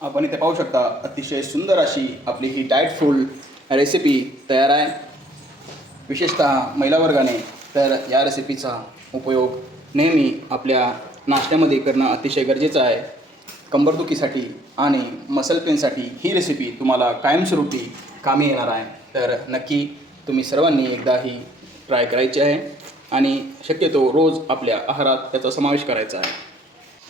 आपण इथे पाहू शकता अतिशय सुंदर अशी आपली ही डाएटफुल रेसिपी तयार आहे. विशेषतः महिला वर्गाने तर या रेसिपीचा उपयोग नेहमी आपल्या नाश्त्यामध्ये करणं अतिशय गरजेचं आहे. कंबरदुखीसाठी आणि मसल पेनसाठी ही रेसिपी तुम्हाला कायमस्वरूपी कामी येणार आहे. तर नक्की तुम्ही सर्वांनी एकदा ही ट्राय करायची आहे आणि शक्यतो रोज आपल्या आहारात त्याचा समावेश करायचा आहे.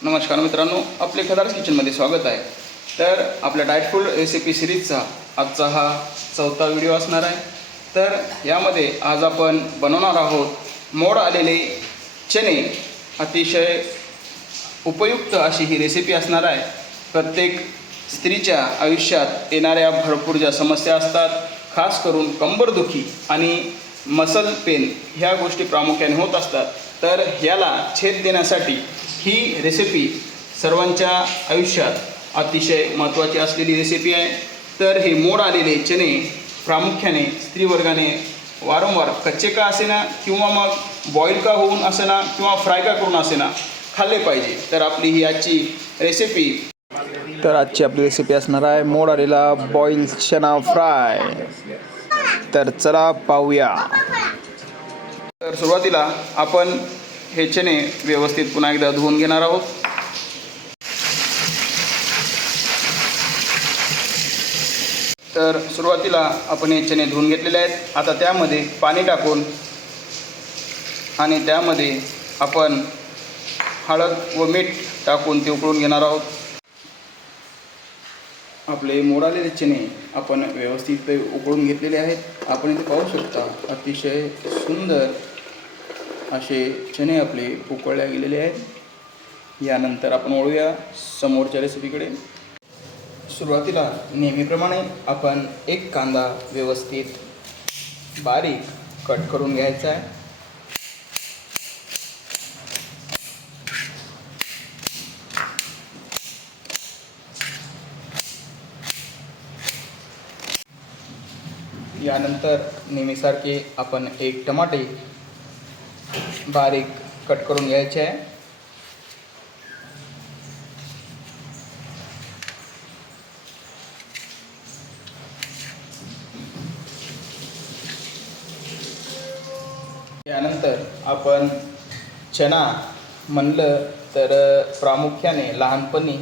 नमस्कार मित्रांनो आपले खदार्स किचनमध्ये स्वागत आहे. तर आपल्या डाएटफुल रेसिपी सिरीजचा आजचा हा चौथा व्हिडिओ असणार आहे. तर यामध्ये आज आपण बनवणार आहोत मोड आलेले चणे. अतिशय उपयुक्त अशी ही रेसिपी असणार आहे. प्रत्येक स्त्रीच्या आयुष्यात येणाऱ्या भरपूर ज्या समस्या असतात खास करून कंबरदुखी आणि मसल पेन ह्या गोष्टी प्रामुख्याने होत असतात. तर ह्याला छेद देण्यासाठी ही रेसिपी सर्वांच्या आयुष्यात अतिशय महत्त्वाची असलेली रेसिपी आहे. तर हे मोड आलेले चणे प्रामुख्याने स्त्रीवर्गाने वारंवार कच्चे का असेना किंवा मग बॉईल का होऊन असेना किंवा फ्राय का करून असेना खाल्ले पाहिजे. तर आपली ही आजची रेसिपी तर आजची आपली रेसिपी असणार आहे मोड आलेला बॉईल चना फ्राय तर चला पाहूया. तर सुरुवातीला आपण हे चणे व्यवस्थित पुन्हा एकदा धुवून घेणार आहोत. तर सुरुवातीला आपण हे चणे धुवून घेतलेले आहेत. आता त्यामध्ये पाणी टाकून आणि त्यामध्ये आपण हळद व मीठ टाकून ते उकळून घेणार आहोत. आपले मोडालेले चणे आपण व्यवस्थित उकळून घेतलेले आहेत. आपण इथे पाहू शकता अतिशय सुंदर असे चणे आपले उकळल्या गेलेले आहेत. यानंतर आपण वळूया समोरच्या रेसिपीकडे सुरुवातीला नेहमीप्रमाणे आपण एक कांदा व्यवस्थित बारीक कट करून घ्यायचा आहे. यानंतर नेहमीसारखे आपण एक टमाटे बारीक कट करून घ्यायचे आहे. यानंतर आपण चना म्हणलं तर प्रामुख्याने लहानपणी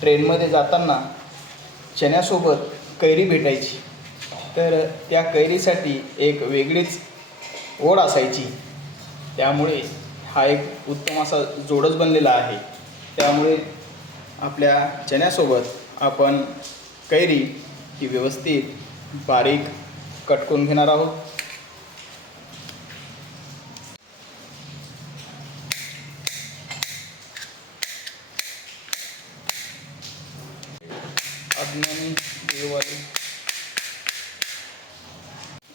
ट्रेनमध्ये जाताना चण्यासोबत कैरी भेटायची. तर त्या कैरीसाठी एक वेगळीच ओढ असायची. त्यामुळे हा एक उत्तम असा जोडच बनलेला आहे. त्यामुळे आपल्या चण्यासोबत आपण कैरी ही व्यवस्थित बारीक कट करून घेणार आहोत. अज्ञानी देवाली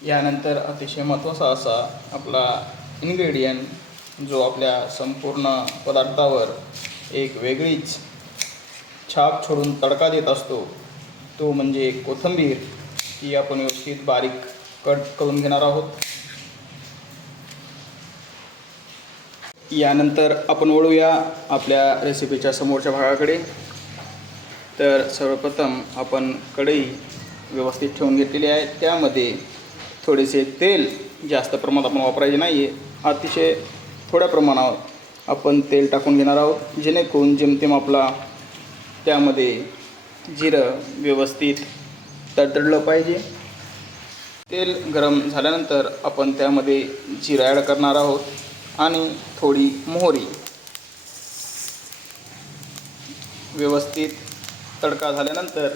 यानंतर अतिशय महत्त्वाचा असा आपला इन्ग्रेडियंट जो आपल्या संपूर्ण पदार्थावर एक वेगळीच छाप छोडून तडका देत असतो तो म्हणजे कोथिंबीर ही आपण व्यवस्थित बारीक कट करून घेणार आहोत. यानंतर आपण वळूया आपल्या रेसिपीच्या समोरच्या भागाकडे. तर सर्वप्रथम आपण कढई व्यवस्थित ठेवून घेतलेली आहे. त्यामध्ये थोडेसे तेल जास्त प्रमाणात आपण वापरायचे नाही आहे अतिशय थोड्या प्रमाणात आपण तेल टाकून घेणार आहोत. जेणेकरून जेमतेम आपला त्यामध्ये जिरं व्यवस्थित तडतडलं पाहिजे. तेल गरम झाल्यानंतर आपण त्यामध्ये जिरा ॲड करणार आहोत आणि थोडी मोहरी व्यवस्थित तडका झाल्यानंतर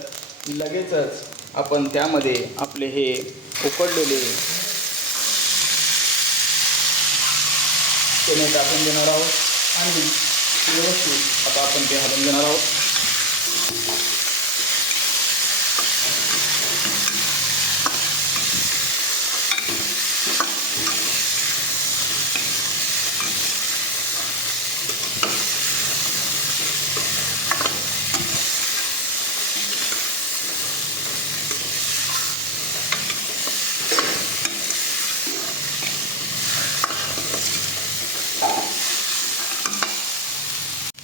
लगेचच आपण त्यामध्ये आपले हे उकडलेले चणे टाकून देणार आहोत आणि व्यवस्थित आता आपण ते हलवून देणार आहोत.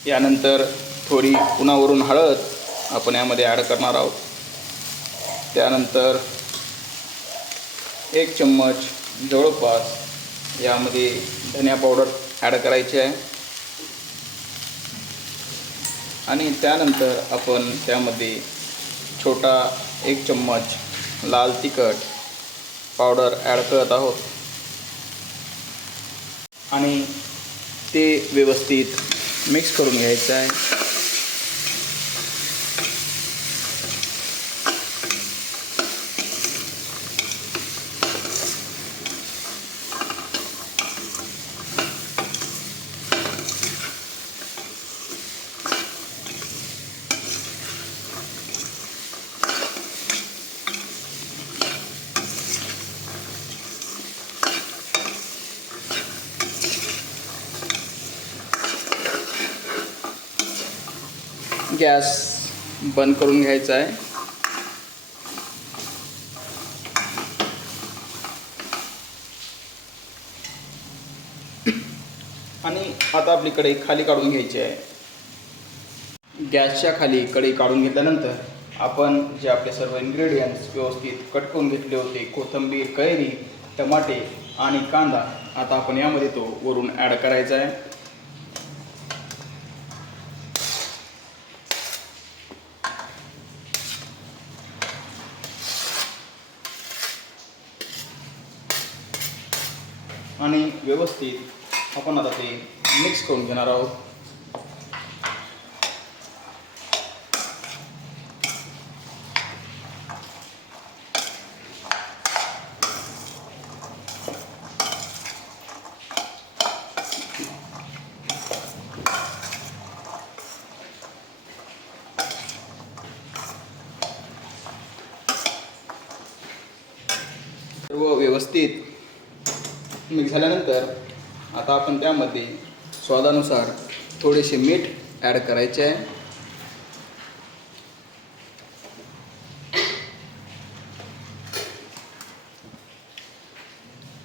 यानंतर थोडी पुन्हा वरून हळद आपण यामध्ये ॲड करणार आहोत. त्यानंतर एक चम्मच जवळपास यामध्ये धनिया पावडर ॲड करायची आहे. आणि त्यानंतर आपण त्यामध्ये छोटा एक चम्मच लाल तिखट पावडर ॲड करत आहोत. आणि ते व्यवस्थित मिक्स करून घ्यायचं आहे. गॅस बंद करून घ्यायचा आहे. आणि आता आपली कढई खाली काढून घ्यायची आहे. गॅसच्या खाली कढई काढून घेतल्यानंतर आपण जे आपले सर्व इन्ग्रेडियंट्स व्यवस्थित कट करून घेतले होते कोथिंबीर कैरी टमाटे आणि कांदा आता आपण यामध्ये तो वरून ॲड करायचा आहे. आणि व्यवस्थित आपण आता ते मिक्स करून घेणार आहोत. सर्व व्यवस्थित झाल्यानंतर आता आपण त्यामध्ये स्वादानुसार थोडेसे मीठ ॲड करायचे आहे.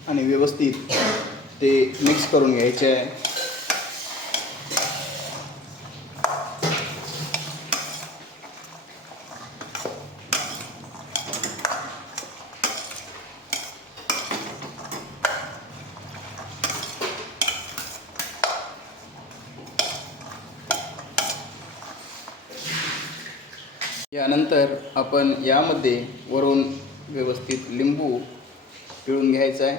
आणि व्यवस्थित ते मिक्स करून घ्यायचे आहे. यानंतर आपण यामध्ये वरून व्यवस्थित लिंबू पिळून घ्यायचा आहे.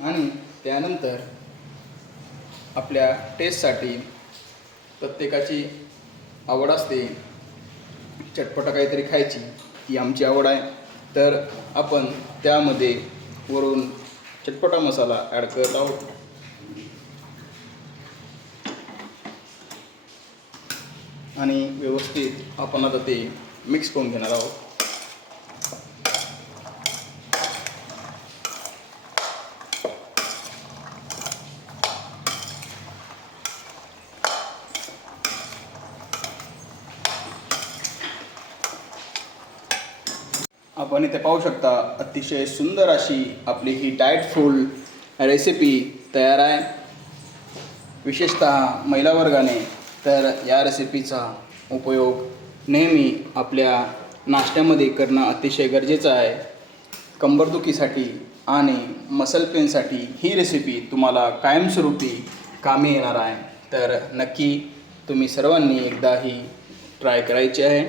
आणि त्यानंतर आपल्या टेस्टसाठी प्रत्येकाची आवड असते. चटपटा काहीतरी खायची ही आमची आवड आहे. तर आपण त्यामध्ये वरून चटपटा मसाला ॲड करत आहोत. आणि व्यवस्थित आपण आता ते मिक्स करून घेणार आहोत. आपण इथे पाहू शकता अतिशय सुंदर अशी आपली ही डाएटफुल रेसिपी तयार आहे. विशेषतः महिला वर्गाने तर या रेसिपीचा उपयोग नेहमी आपल्या नाश्त्यामध्ये करणं अतिशय गरजेचं आहे. कंबरदुखीसाठी आणि मसल पेनसाठी ही रेसिपी तुम्हाला कायमस्वरूपी कामी येणार आहे. तर नक्की तुम्ही सर्वांनी एकदा ही ट्राय करायची आहे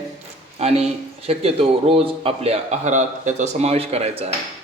आणि शक्यतो रोज आपल्या आहारात त्याचा समावेश करायचा आहे.